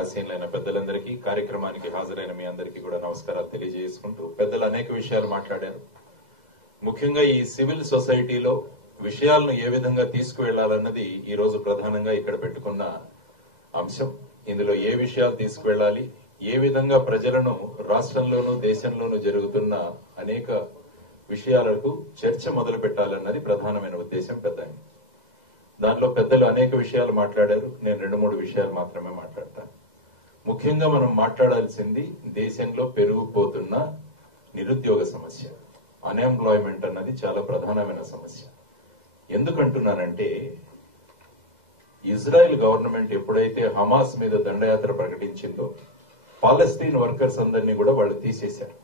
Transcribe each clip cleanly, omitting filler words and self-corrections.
ఆసీనులైన పెద్దలందరికీ కార్యక్రమానికి హాజరైన మీ అందరికీ కూడా నమస్కారాలు తెలియజేసుకుంటూ పెద్దలు అనేక విషయాలు మాట్లాడారు. ముఖ్యంగా ఈ సివిల్ సొసైటీలో విషయాలను ఏ విధంగా తీసుకువెళ్లాలన్నది ఈ రోజు ప్రధానంగా ఇక్కడ పెట్టుకున్న అంశం. ఇందులో ఏ విషయాలు తీసుకువెళ్లాలి, ఏ విధంగా ప్రజలను రాష్ట్రంలోనూ దేశంలోనూ జరుగుతున్న అనేక విషయాలకు చర్చ మొదలు పెట్టాలన్నది ప్రధానమైన ఉద్దేశం. దానిలో పెద్దలు అనేక విషయాలు మాట్లాడారు. నేను 2-3 విషయాలు మాత్రమే మాట్లాడతాను. ముఖ్యంగా మనం మాట్లాడాల్సింది దేశంలో పెరిగిపోతున్న నిరుద్యోగ సమస్య. అన్ఎంప్లాయ్మెంట్ అన్నది చాలా ప్రధానమైన సమస్య. ఎందుకంటున్నానంటే ఇజ్రాయెల్ గవర్నమెంట్ ఎప్పుడైతే హమాస్ మీద దండయాత్ర ప్రకటించిందో పాలస్తీన్ వర్కర్స్ అందరినీ కూడా వాళ్ళు తీసేశారు.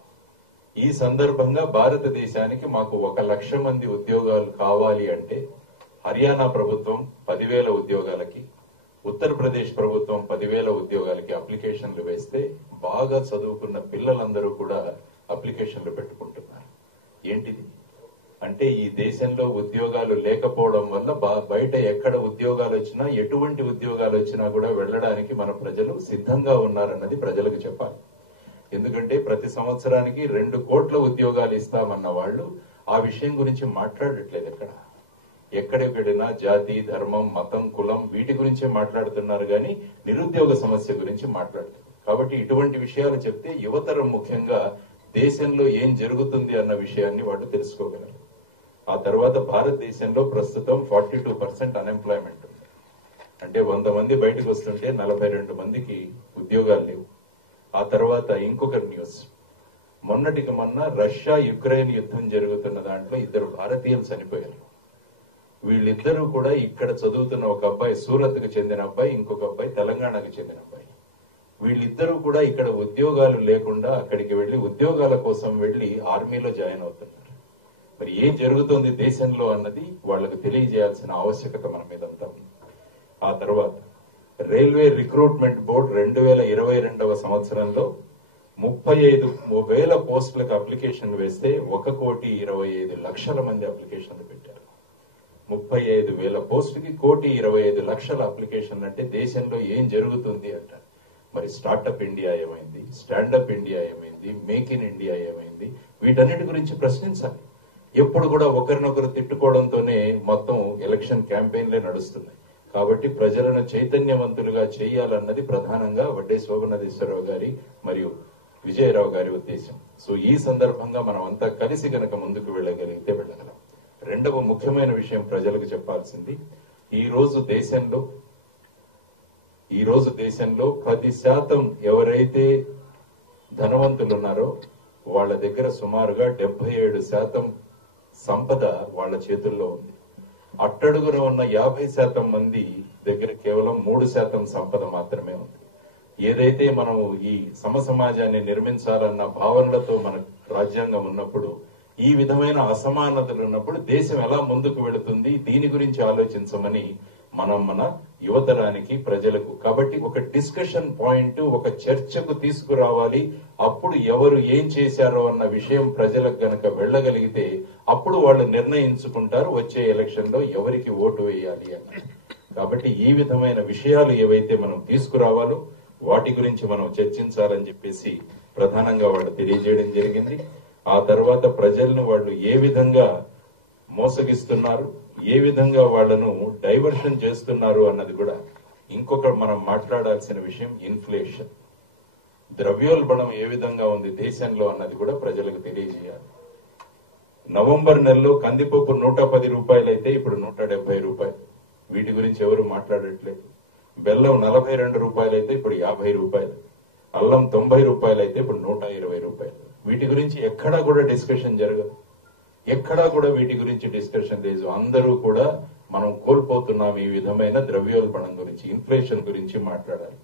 ఈ సందర్భంగా భారతదేశానికి మాకు 1 లక్ష మంది ఉద్యోగాలు కావాలి అంటే హర్యానా ప్రభుత్వం 10,000 ఉద్యోగాలకి, ఉత్తరప్రదేశ్ ప్రభుత్వం 10,000 ఉద్యోగాలకి అప్లికేషన్లు వేస్తే బాగా చదువుకున్న పిల్లలందరూ కూడా అప్లికేషన్లు పెట్టుకుంటున్నారు. ఏంటిది అంటే ఈ దేశంలో ఉద్యోగాలు లేకపోవడం వల్ల బయట ఎక్కడ ఉద్యోగాలు వచ్చినా, ఎటువంటి ఉద్యోగాలు వచ్చినా కూడా వెళ్లడానికి మన ప్రజలు సిద్ధంగా ఉన్నారన్నది ప్రజలకు చెప్పాలి. ఎందుకంటే ప్రతి సంవత్సరానికి 2 కోట్ల ఉద్యోగాలు ఇస్తామన్న వాళ్ళు ఆ విషయం గురించి మాట్లాడట్లేదు. ఎక్కడికి వెళ్ళినా జాతి, ధర్మం, మతం, కులం వీటి గురించే మాట్లాడుతున్నారు కానీ నిరుద్యోగ సమస్య గురించి మాట్లాడుతున్నారు. కాబట్టి ఇటువంటి విషయాలు చెప్తే యువతరం ముఖ్యంగా దేశంలో ఏం జరుగుతుంది అన్న విషయాన్ని వాళ్ళు తెలుసుకోగలరు. ఆ తర్వాత భారతదేశంలో ప్రస్తుతం 42% అన్ఎంప్లాయ్మెంట్ ఉంది. అంటే 100 మంది బయటకు వస్తుంటే 42 మందికి ఉద్యోగాలు లేవు. ఆ తర్వాత ఇంకొక న్యూస్, మొన్నటికి మొన్న రష్యా యుక్రెయిన్ యుద్ధం జరుగుతున్న దాంట్లో 2 భారతీయులు చనిపోయారు. వీళ్ళిద్దరూ కూడా ఇక్కడ చదువుతున్న ఒక అబ్బాయి సూరత్ కు చెందిన అబ్బాయి, ఇంకొక అబ్బాయి తెలంగాణకు చెందిన అబ్బాయి. వీళ్ళిద్దరూ కూడా ఇక్కడ ఉద్యోగాలు లేకుండా అక్కడికి వెళ్లి ఉద్యోగాల కోసం వెళ్లి ఆర్మీలో జాయిన్ అవుతున్నారు. మరి ఏం జరుగుతోంది దేశంలో అన్నది వాళ్లకు తెలియజేయాల్సిన ఆవశ్యకత మన మీద అంతా ఉంది. ఆ తర్వాత రైల్వే రిక్రూట్మెంట్ బోర్డు 2022వ సంవత్సరంలో 35,000 పోస్టులకు అప్లికేషన్లు వేస్తే 1,25,00,000 మంది అప్లికేషన్లు పెట్టారు. 35,000 పోస్టుకి 1,25,00,000 అప్లికేషన్లు అంటే దేశంలో ఏం జరుగుతుంది అంటారు. మరి స్టార్టప్ ఇండియా ఏమైంది, స్టాండప్ ఇండియా ఏమైంది, మేక్ ఇన్ ఇండియా ఏమైంది, వీటన్నిటి గురించి ప్రశ్నించాలి. ఎప్పుడు కూడా ఒకరినొకరు తిట్టుకోవడంతోనే మొత్తం ఎలక్షన్ క్యాంపెయిన్లే నడుస్తున్నాయి. కాబట్టి ప్రజలను చైతన్యవంతులుగా చేయాలన్నది ప్రధానంగా వడ్డే శోభనాధీశ్వరరావు గారి మరియు విజయరావు గారి ఉద్దేశం. సో ఈ సందర్భంగా మనం అంతా కలిసి గనక ముందుకు వెళ్ళగలిగితే వెళ్ళగలం. రెండవ ముఖ్యమైన విషయం ప్రజలకు చెప్పాల్సింది, ఈ రోజు దేశంలో 10% ఎవరైతే ధనవంతులు ఉన్నారో వాళ్ళ దగ్గర సుమారుగా 77% సంపద వాళ్ళ చేతుల్లో ఉంది. అట్టడుగున ఉన్న 50% మంది దగ్గర కేవలం 3% సంపద మాత్రమే ఉంది. ఏదైతే మనం ఈ సమసమాజాన్ని నిర్మించాలన్న భావనలతో మన రాజ్యాంగం ఉన్నప్పుడు, ఈ విధమైన అసమానతలు ఉన్నప్పుడు దేశం ఎలా ముందుకు వెళుతుంది, దీని గురించి ఆలోచించమని మనం మన యువతరానికి, ప్రజలకు కాబట్టి ఒక డిస్కషన్ పాయింట్, ఒక చర్చకు తీసుకురావాలి. అప్పుడు ఎవరు ఏం చేశారో అన్న విషయం ప్రజలకు గనక వెళ్ళగలిగితే అప్పుడు వాళ్ళు నిర్ణయించుకుంటారు వచ్చే ఎలక్షన్ లో ఎవరికి ఓటు వేయాలి అని. కాబట్టి ఈ విధమైన విషయాలు ఏవైతే మనం తీసుకురావాలో వాటి గురించి మనం చర్చించాలని చెప్పేసి ప్రధానంగా వాళ్ళు తెలియజేయడం జరిగింది. ఆ తర్వాత ప్రజలను వాళ్ళు ఏ విధంగా మోసగిస్తున్నారు, ఏ విధంగా వాళ్లను డైవర్షన్ చేస్తున్నారు అన్నది కూడా ఇంకొక మనం మాట్లాడాల్సిన విషయం. ఇన్ఫ్లేషన్, ద్రవ్యోల్బణం ఏ విధంగా ఉంది దేశంలో అన్నది కూడా ప్రజలకు తెలియజేయాలి. నవంబర్ నెలలో కందిపప్పు 110 రూపాయలు అయితే ఇప్పుడు 170 రూపాయలు. వీటి గురించి ఎవరు మాట్లాడట్లేదు. బెల్లం 42 రూపాయలు అయితే ఇప్పుడు 50 రూపాయలు. అల్లం 90 రూపాయలు అయితే ఇప్పుడు 120 రూపాయలు. వీటి గురించి ఎక్కడా కూడా డిస్కషన్ జరగదు. ఎక్కడా కూడా వీటి గురించి డిస్కషన్ లేదు. అందరూ కూడా మనం కోల్పోతున్నాం ఈ విధమైన ద్రవ్యోల్బణం గురించి, ఇన్ఫ్లేషన్ గురించి మాట్లాడాలి.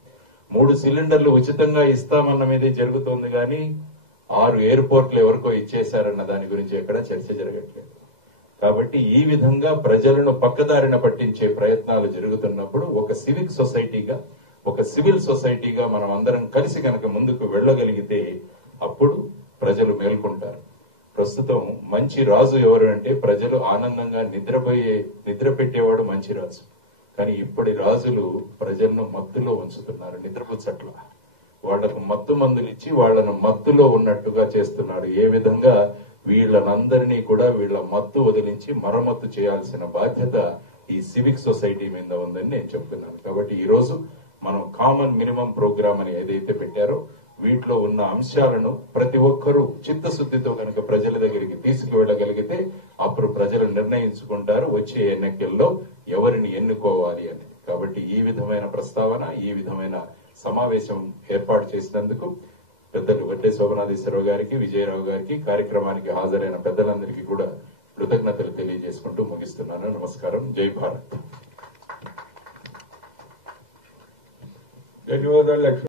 3 సిలిండర్లు ఉచితంగా ఇస్తామన్న మీదే జరుగుతోంది కానీ 6 ఎయిర్పోర్ట్లు ఎవరికో ఇచ్చేశారన్న దాని గురించి ఎక్కడా చర్చ జరగట్లేదు. కాబట్టి ఈ విధంగా ప్రజలను పక్కదారిన పట్టించే ప్రయత్నాలు జరుగుతున్నప్పుడు ఒక సివిల్ సొసైటీగా మనం అందరం కలిసి కనుక ముందుకు వెళ్ళగలిగితే అప్పుడు ప్రజలు మేల్కొంటారు. ప్రస్తుతం మంచి రాజు ఎవరు అంటే ప్రజలు ఆనందంగా నిద్ర పెట్టేవాడు మంచి రాజు. కానీ ఇప్పటి రాజులు ప్రజలను మత్తులో ఉంచుతున్నారు, నిద్రపుచ్చట్ల. వాళ్లకు మత్తు మందులు ఇచ్చి వాళ్లను మత్తులో ఉన్నట్టుగా చేస్తున్నారు. ఏ విధంగా వీళ్ళనందరినీ కూడా వీళ్ళ మత్తు వదిలించి మరమ్మత్తు చేయాల్సిన బాధ్యత ఈ సివిక్ సొసైటీ మీద ఉందని నేను చెప్తున్నాను. కాబట్టి ఈ రోజు మనం కామన్ మినిమం ప్రోగ్రామ్ అని ఏదైతే పెట్టారో వీటిలో ఉన్న అంశాలను ప్రతి ఒక్కరూ చిత్తశుద్ధితో కనుక ప్రజల దగ్గరికి తీసుకువెళ్ళగలిగితే అప్పుడు ప్రజలు నిర్ణయించుకుంటారు వచ్చే ఎన్నికల్లో ఎవరిని ఎన్నుకోవాలి అని. కాబట్టి ఈ విధమైన ప్రస్తావన, ఈ విధమైన సమావేశం ఏర్పాటు చేసినందుకు పెద్దలు వడ్డే శోభనాధీశ్వరరావు గారికి, విజయరావు గారికి, కార్యక్రమానికి హాజరైన పెద్దలందరికీ కూడా కృతజ్ఞతలు తెలియజేసుకుంటూ ముగిస్తున్నాను. నమస్కారం. జై భారత్. ధన్యవాదాలు.